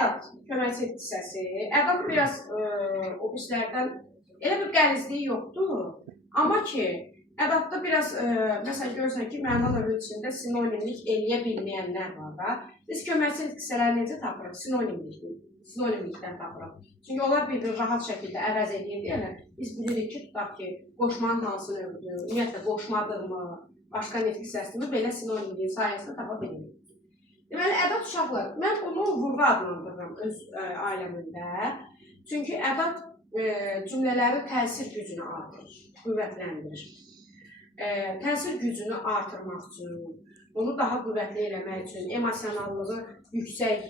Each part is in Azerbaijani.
ədat, köməkçilik hissəsi. Ədat biraz o bizlərdən elə bir qəlizliyi yoxdur. Amma ki, ədatda biraz, məsələn, görürsən ki, məna növü içində sinonimlik eləyə bilməyənlər var da. Biz köməkçilik hissələri necə tapırıq? Sinonimlikdən tapırıq. Çünki onlar bir-birini rahat şəkildə əvəz edir deyələr. Biz bilirik ki, tutaq ki, qoşmanın hansı növüdür, ümumiyyətlə qoşmadırmı, başqa nitq hissəsini belə sinonimliyin sayəsində tapa bilirik. Deməli, ədat uşaqlar, mən bunu vurğa adlandırıram öz ailəmində. Çünki ədat cümlələrin təsir gücünü artırır, qüvvətləndirir. Təsir gücünü artırmaq üçün, onu daha qüvvətli eləmək üçün, emosionallığı yüksək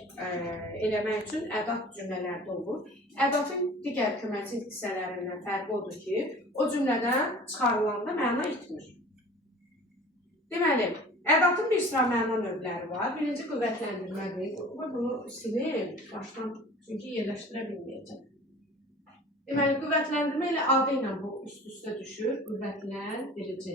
eləmək üçün ədat cümlələrdə olur. Ədatın digər köməkçilik hissələrindən fərqi odur ki, o cümlədən çıxarılanda məna itmir. Deməli, ədatın bir sıra məna növləri var. Birinci qüvvətləndirmədir. Bunu silin başdan, çünki yerləşdirə bilməyəcəm. Deməli, qüvvətləndirmə ilə adı ilə bu üst-üstə düşür. Qüvvətləndirici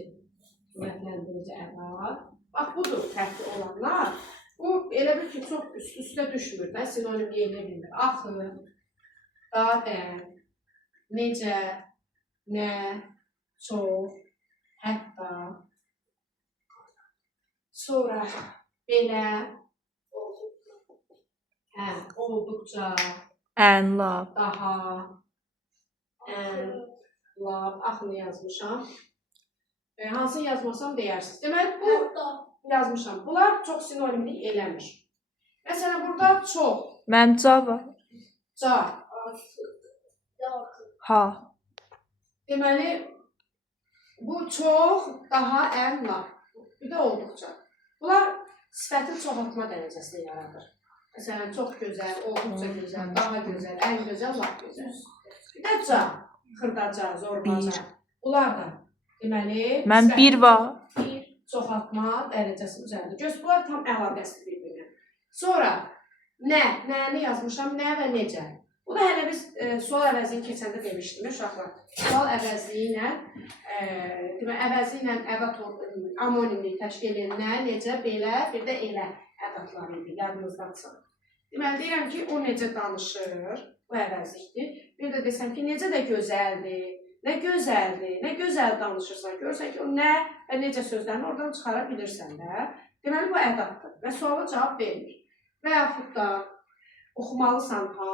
ədat. Bax, budur fərqli olanlar. Bu, elə bir ki, çox üst-üstə düşmür də, sinonim yerinə bilmir. Axı, dadə, necə, nə, çox, hətta, sonra, belə, olduqca, ən, lap, daha, ən, lap, axını yazmışam. Hansını yazmasam deyərsiniz. Deməli, bu yazmışam. Bunlar çox sinonimlik eləmir. Məsələn, burada çox. Mən ca var. Ca. Ha. Deməli, bu çox, daha, ən, lap. Bir də olduqca. Bunlar sifətin çoxaltma dərəcəsini yaradır. Məsələn, çox gözəl, olduqca gözəl, daha gözəl, ən gözəl, lap gözəl. Bir də ca, xırdaca, zorbaca. Bunlar da. Deməli, mən bir var. Bir çoxaltma dərəcəsi üzərində. Göz, bunlar tam əlaqəsidir bir-birinə. Sonra, nə, nəni yazmışam, nə və necə. Bu da hələ biz sual əvəzliyi keçəndə demişdim, uşaqlar. Sual əvəzliyi ilə, əvəzliyi ilə ədat amonimlik təşkil edən nə, necə, belə, bir də elə ədatlar idi, yadınızdansın. Deməli, deyirəm ki, o necə danışır, bu əvəzlikdir. Bir də desəm ki, necə də gözəldir. Nə gözəldir, nə gözəl danışırsan, görürsən ki, o nə və necə sözlərini oradan çıxara bilirsən də. Deməli, bu ədatdır və suala cavab vermir. Və yaxud da oxumalısan ha,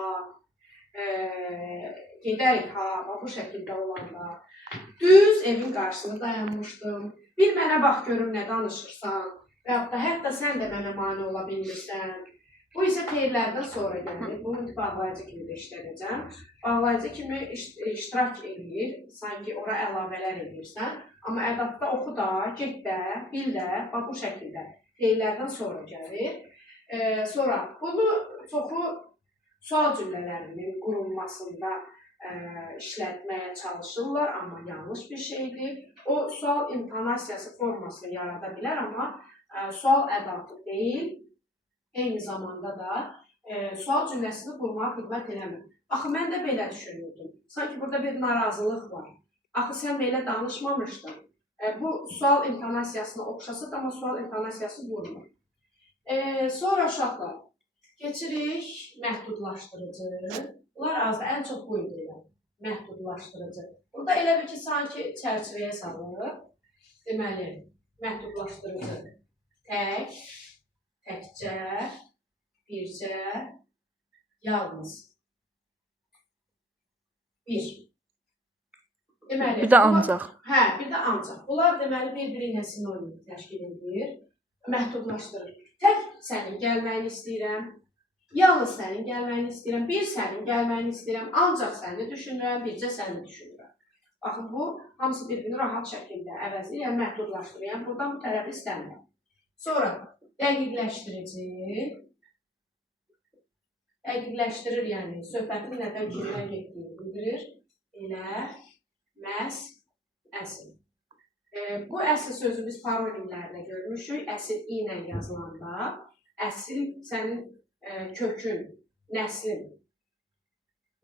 gedərik ha, bu şəkildə olanda. Düz evin qarşısında dayanmışdım. Bir mənə bax görüm nə danışırsan və yaxud da hətta sən də mənə mane ola bilmirsən. Bu isə feillərdən sonra gəlir. Bunu bağlayıcı kimi də işlədəcəm. Bağlayıcı kimi iştirak edir, sanki ora əlavələr edirsən. Amma ədatda oxu da, get də, bil də, bax bu şəkildə feillərdən sonra gəlir. Sonra bunu çoxu sual cümlələrinin qurulmasında işlətməyə çalışırlar, amma yanlış bir şeydir. O sual intonasiyası formasını yarada bilər, amma sual ədatı deyil. Eyni zamanda da sual cümləsini qurmağa xidmət eləmir. Axı, mən də belə düşünürdüm. Sanki burada bir narazılıq var. Axı, sən belə danışmamışdın. Bu sual intonasiyasına oxşasıdır, amma sual intonasiyası vurmur. Sonra uşaqlar, keçirik məhdudlaşdırıcı. Bunlar azdır, ən çox bu idi elə. Məhdudlaşdırıcı. Burada elə bir ki, sanki çərçivəyə salır. Deməli, məhdudlaşdırıcı tək, təkcə, bircə, yalnız. Bir. Deməli, bir də ancaq. Hə, bir də ancaq. Bunlar deməli bir-biri ilə sinonim təşkil edir, məhdudlaşdırır. Tək sənin gəlməyini istəyirəm, yalnız sənin gəlməyini istəyirəm, bir sənin gəlməyini istəyirəm, ancaq səni düşünürəm, bircə səni düşünürəm. Baxın, bu hamısı bir-birini rahat şəkildə əvəzləyir, yəni məhdudlaşdırır. Yəni, buradan bu tərəfi istəmirəm. Sonra, dəqiqləşdirir, yəni söhbətin nədən kimdən getdiyini bildirir. Elə, məhz, əsl. Bu əsl sözü biz paronimlərdə görmüşük. Əsl i ilə yazılanda, əsl sənin kökün, nəslin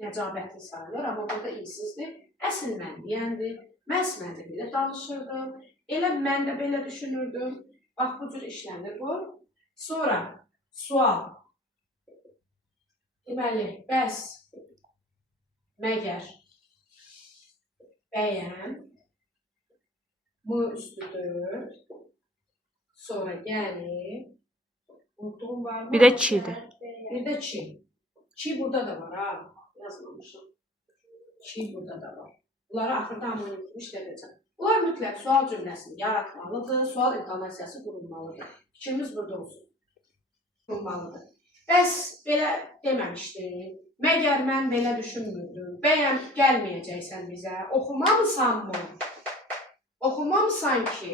nəcabətli sayılır, amma burada ilsizdir. Əsl mən deyəndir, məhz mən də belə danışırdım, elə mən də belə düşünürdüm. Bax, bu cür işlənir bu. Sonra, sual. Deməli, bəs, məgər, bəyəm, mı üstüdür, sonra gəlir, unutduğum var mı? Bir də çidir. Bir də çi. Çi burada da var, ha, yazmamışım. Çi burada da var. Bunları axırda hamı işlədəcəm. Bunlar mütləq sual cümləsini yaratmalıdır, sual intonasiyası qurulmalıdır. Fikrimiz burada olsun. Qurulmalıdır. Bəs belə deməmişdim. Məgər mən belə düşünmürdüm. Bəyəm gəlməyəcəksən bizə. Oxumamısan mı? Oxumamısan ki.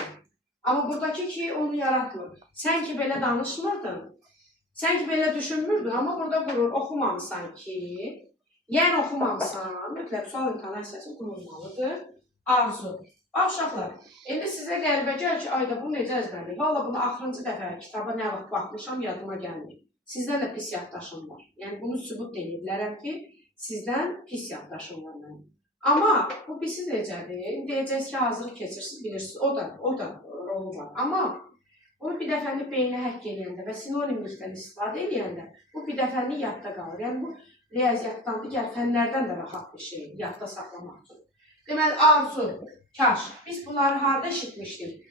Amma buradakı ki onu yaratmır. Sən ki belə danışmırdın. Sən ki belə düşünmürdün. Amma burada qurur. Oxumamısan ki. Yəni oxumamısan. Mütləq sual intonasiyası qurulmalıdır. Arzu. Bax uşaqlar, indi sizə qəribə gəlir ki, ayda bunu necə əzbərləyik? Valla bunu axırıncı dəfə kitaba nə vaxt baxmışam, yadıma gəlmir. Sizdən də pis yaddaşım var. Yəni bunu sübut ediblərəm ki, sizdən pis yaddaşım var mənim. Amma bu pisi necədir? Deyəcəksiniz ki, hazır keçirsiniz, bilirsiniz. O da rolu var. Amma bunu bir dəfəni beyinə həkk edəndə və sinonimlikdən istifadə edəndə bu bir dəfəni yadda qalır. Yəni bu riyaziyyatdan, digər fənlərdən də rahat bir şey yadda saxlamaq üçün. Deməli, arzu, kaş. Biz bunları harada eşitmişdik?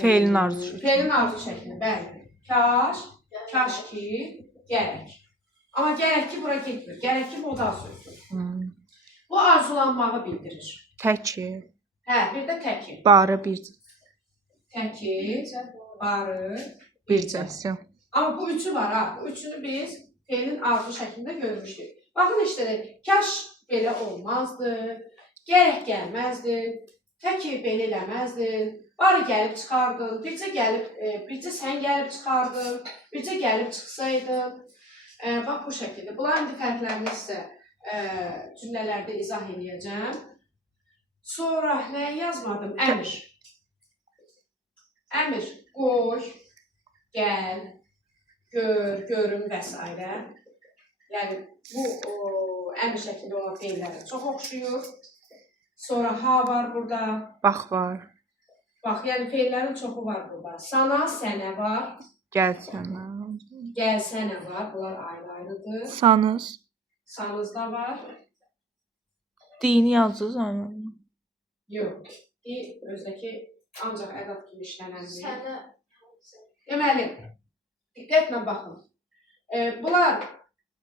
Feilin arzu şəkli. Feilin arzu şəkli, bəli. Kaş, kaş ki, gərək. Amma gərək ki, bura getmir. Gərək ki, modal sözdür. Bu arzulanmağı bildirir. Təki. Hə, bir də təki. Barı bircə. Təki, barı, Bircəsi. Amma bu üçü var, ha. Bu üçünü biz feilin arzu şəklində görmüşdük. Baxın işte, kaş belə olmazdı. Gərək gəlməzdin, təki belə eləməzdin, barı gəlib çıxardın, bircə sən gəlib çıxardın, bircə gəlib çıxsaydın. Bax bu şəkildə. Bunlar indi fərqlərini sizə cümlələrdə izah edəcəm. Sonra nəyi yazmadım? Əmr. Əmr, qoy, gəl, gör, görün və s. Yəni bu əmr şəklində olan feillərə çox oxşuyur. Sonra ha var burada. Bax var. Bax, yəni feillərin çoxu var burada. Sana, sənə var. Gəl sənə. Gəl sənə var. Bunlar ayrı-ayrıdır. Sanız. Sanız da var. Dini yazırız onu. Yox. Özdəki ancaq ədat kimi işlənəndir. Sənə. Deməli, diqqətlə baxın. Bunlar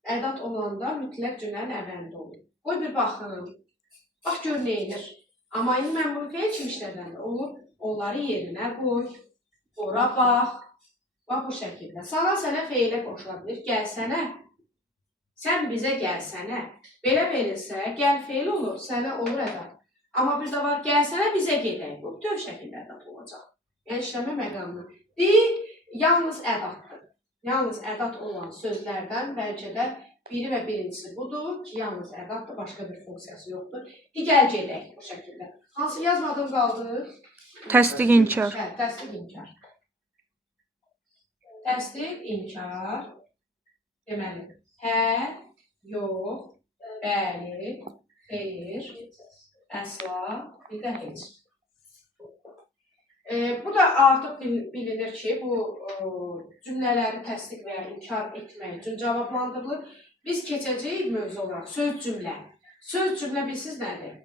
ədat olanda mütləq cümlənin əvvəlində olur. Qoy bir baxın. Bax, gör neyinir. Amma indi mən bunu feil kimi işlədəndə olur. Onları yerinə qoy. Ora bax. Bax, bu şəkildə. Sana, sənə feilə qoşula bilir. Gəlsənə. Sən bizə gəlsənə. Belə verilsə, gəl feil olur. Sənə olur ədat. Amma bir də var, gəlsənə bizə gedək. Bu döv şəkildə ədat olacaq. Yəni, işləmə məqamı. Yalnız ədatdır. Yalnız ədat olan sözlərdən bəlkə də biri və birincisi budur ki, yalnız ədatdır, başqa bir funksiyası yoxdur. Gəl gedək bu şəkildə. Hansı yazmadığım qaldı? Təsdiq, inkar. Hə, təsdiq, inkar. Təsdiq, inkar. Deməli, hə, yox, bəli, xeyr, əsla, bir də heç. Bu da artıq bilinir ki, bu cümlələri təsdiq və ya inkar etmək üçün cavablandırılır. Biz keçəcəyik mövzu olaraq söz cümlə. Söz cümlə bilirsiniz nədir?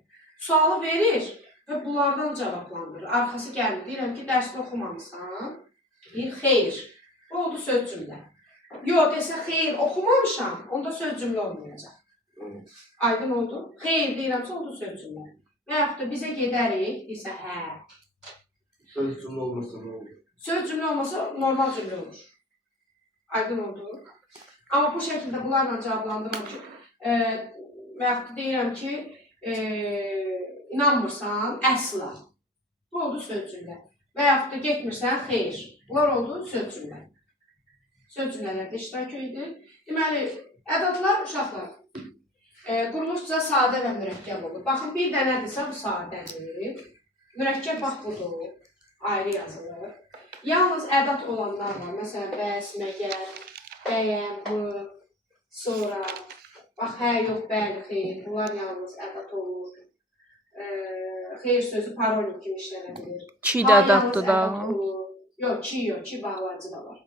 Sualı verir və bunlardan cavablandırır. Arxası gəlir. Deyirəm ki, dərsdə oxumamısan. Deyir, xeyr. Bu oldu söz cümlə. Yox, desə, xeyr, oxumamışam. Onda söz cümlə olmayacaq. Aydın oldu. Xeyr deyirəmsə, oldu söz cümlə. Və yaxud da bizə gedərik, deyirsə, hə. Söz cümlə olmasa nə olur? Söz cümlə olmasa normal cümlə olur. Aydın oldu. Amma bu şəkildə bunlarla cavablandırıram ki, və yaxud da deyirəm ki, inanmırsan, əsla. Bu oldu söz cümlə. Və yaxud da getmirsən, xeyr. Bunlar oldu söz cümlə. Söz cümlələrdə iştirak edir. Deməli, ədatlar, uşaqlar, quruluşca sadə və mürəkkəb olur. Baxın, bir dənədirsə bu sadədir. Mürəkkəb bax budur. Ayrı yazılır. Yalnız ədat olanlar var. Məsələn, bəs, məgər, bəyəm, bu, sonra, bax, hə, yox, bəli, xeyr. Bunlar yalnız ədat olur. Xeyr sözü paronim kimi işlənə bilir. Ki də ədatdır da. Yox, ki yox, ki bağlayıcı da var.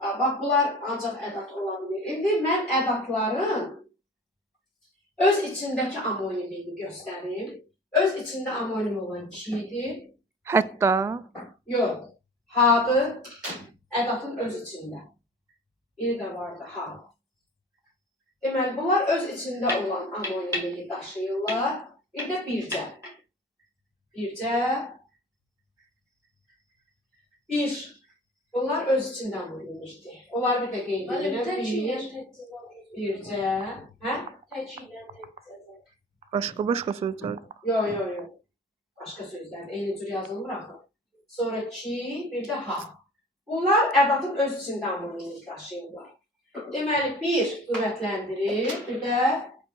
Bax, bunlar ancaq ədat ola bilir. İndi mən ədatların öz içindəki amonimini göstərim. Öz içində amonim olan kidir. Hətta. Yox, hadır. Ədatın öz içində. Biri də vardı, ha. Deməli, bunlar öz içində olan amonimini daşıyırlar. Bir də bircə. Bircə. Bir. Bunlar öz içində amonimlikdir. Onlar bir də qeyd edirəm. Bircə. Hə? Tək ilə təkcə. Başqa sözlər. Yox. Başqa sözlər. Eyni cür yazılmır axı. Sonra ki, bir də ha. Bunlar ədatın öz içində amonimlik daşıyırlar. Deməli, bir qüvvətləndirir, bir də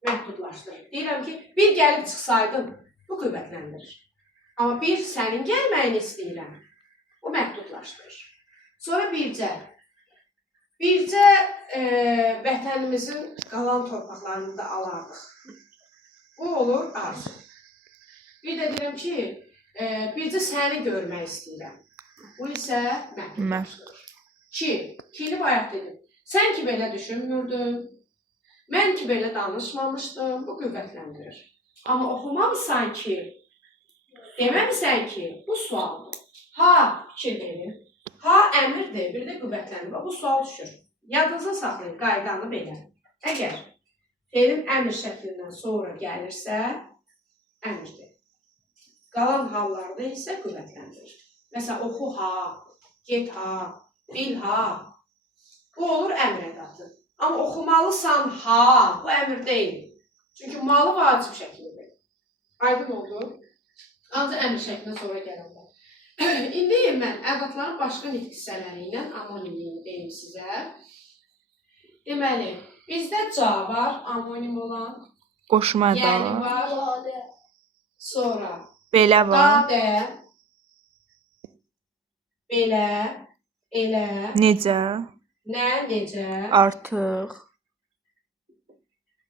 məhdudlaşdırır. Deyirəm ki, bir gəlib çıxsaydın, bu qüvvətləndirir. Amma bir sənin gəlməyini istəyirəm, bu məhdudlaşdırır. Sonra bircə. Bircə vətənimizin qalan torpaqlarını da alardıq. Bu olur arzu. Bir də deyirəm ki, bircə səni görmək istəyirəm. Bu isə məhdudlaşdırır. Kini bayaq dedim. Sən ki belə düşünmürdün, mən ki belə danışmamışdım, bu qüvvətləndirir. Amma oxumamısan ki, deməmisən ki, bu sualdır. Ha, fikir verin. Ha, əmirdir, bir də qüvvətləndir. Bu sual düşür. Yadınıza saxlayın, qaydanı belə. Əgər fe'lin əmr şəklindən sonra gəlirsə, əmirdir. Qalan hallarda isə qüvvətləndirir. Məsələn, oxu ha, get ha, bil ha. Bu olur əmr ədatı. Amma oxumalısan ha, bu əmr deyil. Çünki malı vacib şəkildir. Aydın oldu. Ancaq əmr şəklindən sonra gəlirlər. İndi mən ədatların başqa nitq hissələri ilə amonimliyini deyim sizə. Deməli, bizdə ca var, amonim olan. Qoşma da. Yəni var. Sonra Belə var. dadə, belə, elə. Necə. Nə, necə. Artıq.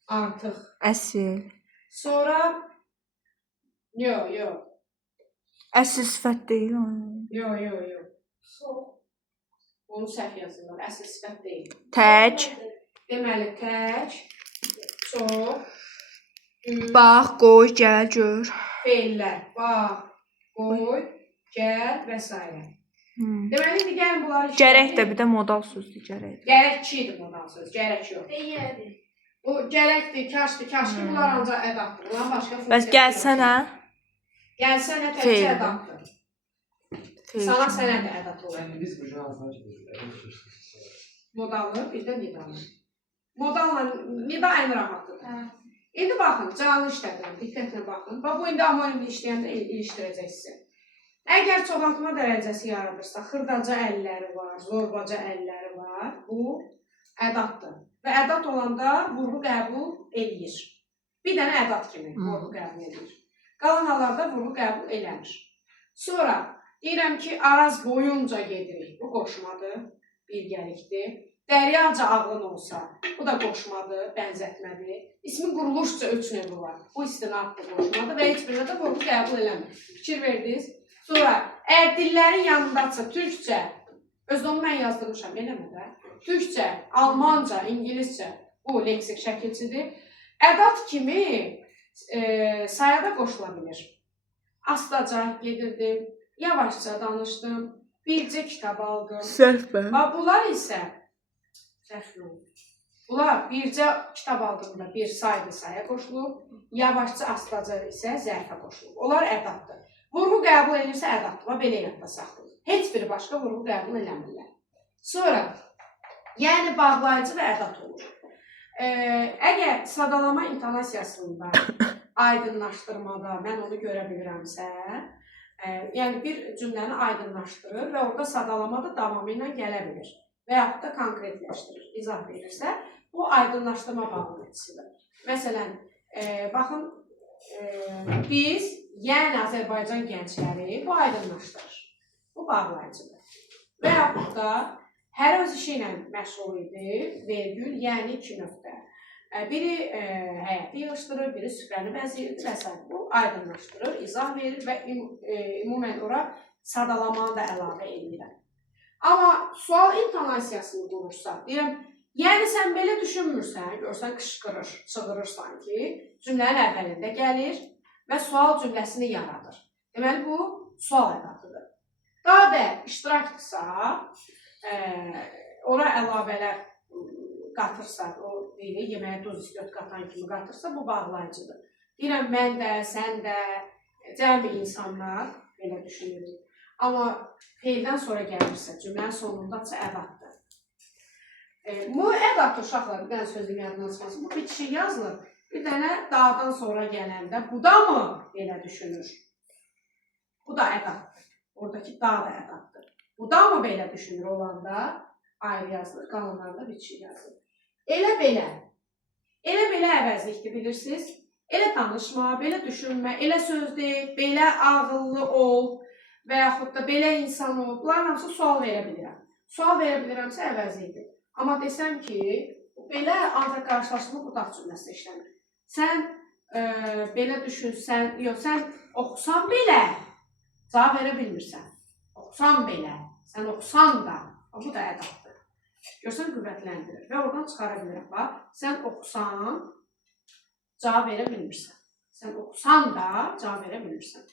Artıq. Əsil. Sonra yox. Əsil sifət deyil o. Yox. Onu səhv yazırlar. Əsl sifət deyil. Tək. Deməli, tək, çox, Bax, qoy, gəl, gör. feillər. Bax, qoy, gəl və s. Deməli, indi gəlin bunları işləyək. Gərək də bir də modal sözdür, gərək. Gərək kidir modal söz, gərək yox. Deyədir. Bu gərəkdir, kaşdır, kaşdır. Bunlar ancaq ədatdır. Bunlar başqa funksiya. Bəs gəlsənə. Gəlsənə təkcə Feil. ədatdır. Sana sənə də ədat olur. Yani biz bu cihazdan çıkıyoruz. Modallı, bir də nidalı. Modalla nida ən rahatdır. İndi baxın, canlı işlədirəm, diqqətlə baxın. Bax, bu indi amonimli işləyəndə ilişdirəcəksiniz. Əgər çoxaltma dərəcəsi yaradırsa, xırdaca əlləri var, zorbaca əlləri var, bu ədatdır. Və ədat olanda vurğu qəbul edir. Bir dənə ədat kimi vurğu qəbul edir. Qalan hallarda vurğu qəbul eləmir. Sonra deyirəm ki, Araz boyunca gedirik. Bu qoşmadır, birgəlikdir. Dəryaca ağlın olsa, bu da qoşmadır, bənzətmədir. İsmin quruluşca 3 növü var. Bu istinaddır, qoşmadır və heç birində də vurğu qəbul eləmir. Fikir verdiniz. Sonra, əgər dillərin yanındadsa türkcə, özdə onu mən yazdırmışam, eləmə də. Türkcə, almanca, ingiliscə, bu leksik şəkilçidir. Ədat kimi saya da qoşula bilir. Astaca gedirdim, yavaşca danışdım, bircə kitab aldım. Səhv bə. Bunlar isə, bunlar bircə kitab aldığında bir saydı saya qoşulub, yavaşca astaca isə zərfə qoşulub. Onlar ədatdır. Vurğu qəbul edirsə ədatdır, belə yadda saxlayın. Heç biri başqa vurğu qəbul eləmirlər. Sonra, yəni bağlayıcı və ədat olur. Əgər sadalama intonasiyasında, aydınlaşdırmada mən onu görə bilirəmsə, yəni bir cümləni aydınlaşdırır və orada sadalama da davamı ilə gələ bilir və yaxud da konkretləşdirir, izah verirsə, bu aydınlaşdırma bağlayıcısıdır. Məsələn, baxın, biz, yəni Azərbaycan gəncləri bu aydınlaşdırır, bu bağlayıcıdır. Və yaxud da hər öz işi ilə məşğul idi, vergül, yəni 2 nöqtə. Biri həyəti yığışdırır, biri süfrəni bəzəyir və s. Bu aydınlaşdırır, izah verir və ümumən ora sadalamanı da əlavə edirəm. Amma sual intonasiyasını qurursa, deyirəm, yəni sən belə düşünmürsən, görsən qışqırır, çığırır sanki, cümlənin əvvəlində gəlir və sual cümləsini yaradır. Deməli, bu sual ədatıdır. Daha da iştirakdırsa, ora əlavələr qatırsa, o yeməyə duz istiot qatan kimi qatırsa, bu bağlayıcıdır. Deyirəm, mən də, sən də, cəmi insanlar belə düşünürük. Amma feildən sonra gəlirsə, cümlənin sonundakı ədatdır. Bu ədatlı uşaqlar, bir dənə sözüm yadından çıxmasın, bu bitişik yazılır. Bir dənə dağdan sonra gələndə, bu da mı belə düşünür? Bu da ədatdır. Oradakı dağ da ədatdır. Bu da mı belə düşünür olanda ayrı yazılır, qalanlarda bitişik yazılır. Elə belə. Elə belə əvəzlikdir, bilirsiniz. Elə danışma, belə düşünmə, elə söz deyil, belə ağıllı ol və yaxud da belə insan ol. Bunların hamısı sual verə bilirəm. Sual verə bilirəmsə əvəzlikdir. Amma desəm ki, belə ancaq qarşılaşma qudaq cümləsi işlənir. Sən belə düşünsən, yox, sən oxusan belə cavab verə bilmirsən. Oxusan belə, sən oxusan da, bu da ədatdır. Görsən, qüvvətləndirir və oradan çıxara bilirəm. Bax, sən oxusan, cavab verə bilmirsən. Sən oxusan da cavab verə bilmirsən.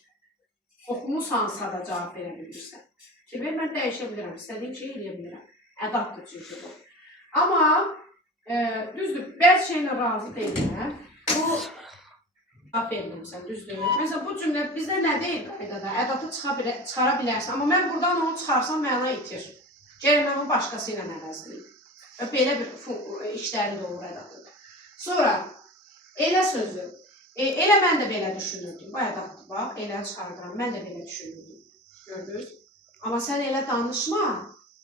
Oxumusansa da cavab verə bilmirsən. Ki, mən dəyişə bilirəm, istədiyim şey eləyə bilirəm. Ədatdır çünki bu. Amma, düzdür, bəzi şeylə razı deyiləm. Bu, cavab vermirsən, düzdür. Məsələn, bu cümlə bizdə nə deyil qaydada? Ədatı çıxara bilərsən, amma mən buradan onu çıxarsam məna itir. Gəlin, mən onu başqası ilə əvəzliyim. Və belə bir işlərində olur ədatı. Sonra, elə sözü, elə mən də belə düşünürdüm. Bu ədatdır, bax, elə çıxardıram, mən də belə düşünürdüm. Gördünüz? Amma sən elə danışma.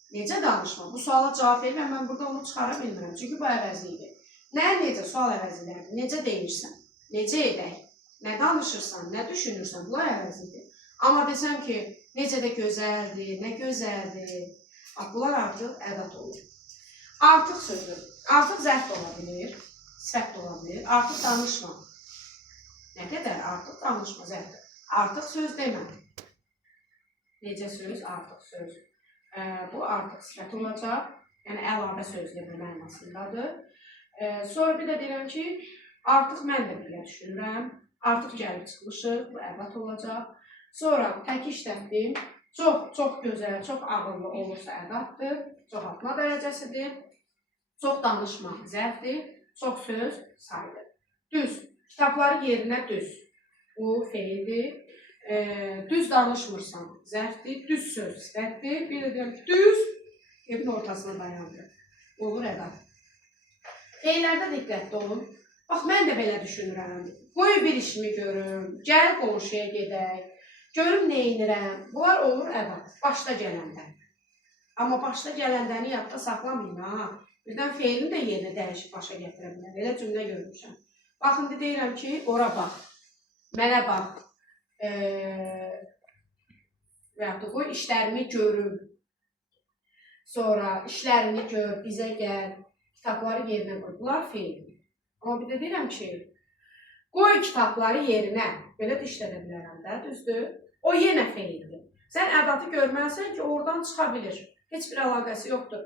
Necə danışma? Bu suala cavab verirəm, mən burada onu çıxara bilmirəm. Çünki bu əvəzlidir. Nə necə sual əvəzlidir? Necə deyirsən? Necə edək? Nə danışırsan? Nə düşünürsən? Bunlar əvəzlidir. Amma desəm ki, necə də gözəldir, nə gözəldir. Bunlar artıq ədat olur. Artıq sözü. Artıq zərf ola bilir, sifət ola bilir. Artıq danışma. Nə qədər? Artıq danışma zərfdir. Artıq söz demə. Necə söz? Artıq söz. Bu artıq sifət olacaq, yəni əlavə söz demə mənasındadır. Sonra bir də deyirəm ki, artıq mən də belə düşünürəm, artıq gəlib çıxmışıq, bu əbat olacaq. Sonra tək işlətdim, çox gözəl, çox ağıllı olursa ədatdır, çox atma dərəcəsidir, çox danışma zərfdir, çox söz saydır. Düz, kitabları yerinə düz, bu feildir. Düz danışmırsan, zərfdir, düz söz sifətdir. Bir də deyəm ki, düz evin ortasına dayandır. Olur ədat. Feillərdə diqqətli olun. Bax, mən də belə düşünürəm. Qoy bir işimi görüm, gəl qonşuya gedək, görüm nə edirəm. Bunlar olur ədat, başda gələndə. Amma başda gələndəni yadda saxlamayın, ha. Birdən feilin də yerini dəyişib başa gətirə bilər. Elə cümlə görmüşəm. Bax, indi deyirəm ki, ora bax, mənə bax. Və yaxud da qoy işlərimi görüm. Sonra işlərini gör, bizə gəl, kitabları yerinə qoy. Bunlar feildir. Amma bir də deyirəm ki, qoy kitabları yerinə. Belə də işlədə bilərəm də, düzdür? O yenə feildir. Sən ədatı görməlisən ki, oradan çıxa bilir. Heç bir əlaqəsi yoxdur.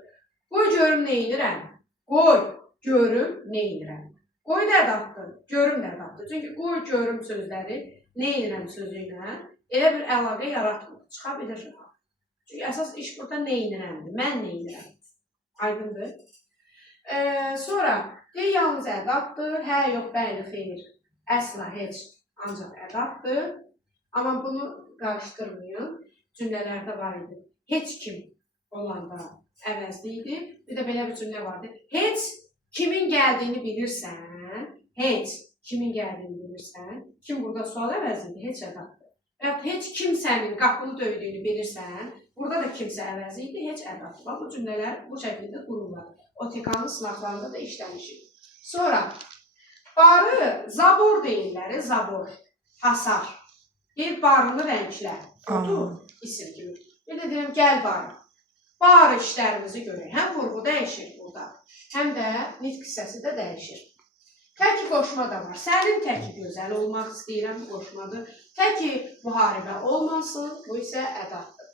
Qoy görüm nə edirəm. Qoy görüm nə edirəm. Qoy da ədatdır, görüm də ədatdır. Çünki qoy görüm sözləri nə edirəm sözü ilə elə bir əlaqə yaratmır, çıxa bilir. Çünki əsas iş burada nə edirəmdir, mən nə edirəm. Aydındır. Sonra, deyil yalnız ədatdır, hə, yox, bəli, xeyir, əsla, heç, ancaq ədatdır. Amma bunu qarışdırmayın, cümlələrdə var idi. Heç kim olanda əvəzlidir. Bir də belə bir cümlə vardır. Heç kimin gəldiyini bilirsən, heç. Kimin gəldiyini bilirsən, kim burada sual əvəzidir, heç ədatdır. Və heç kimsənin qapını döydüyünü bilirsən, burada da kimsə əvəzidir, heç ədatdır. Bu cümlələr bu şəkildə qururlar. OTK-nın sınaqlarında da işləmişik. Sonra, barı, zabor deyirlər, zabor, hasar. Deyir, barını rənglə, odur, isim kimi. Bir də deyirəm, gəl barı. Barı işlərimizi görək. Həm vurğu dəyişir burada, həm də nitq hissəsi də dəyişir. Təki qoşma da var. Sənin təki gözəl olmaq istəyirəm, qoşmadır. Təki müharibə olmasın, bu isə ədatdır.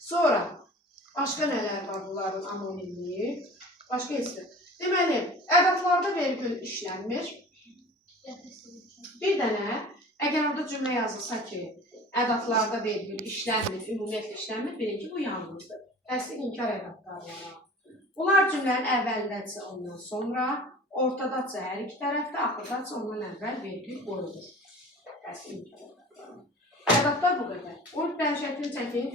Sonra, Başqa nələr var bunların amonimliyi? Başqa isə. Deməli, ədadlarda vergül işlənmir. Bir dənə, əgər orada cümlə yazılsa ki, ədadlarda vergül işlənmir, ümumiyyətlə işlənmir, bilin ki, bu yanlışdır. Təsdiq inkar ədadlarına. Bunlar cümlənin əvvəlindədirsə ondan sonra, ortadadırsa hər iki tərəfdə, axırdadırsa ondan əvvəl vergül qoyulur. Təsdiq inkar ədadlarına. Ədadlar bu qədər. Unut dəhşətini çəkin.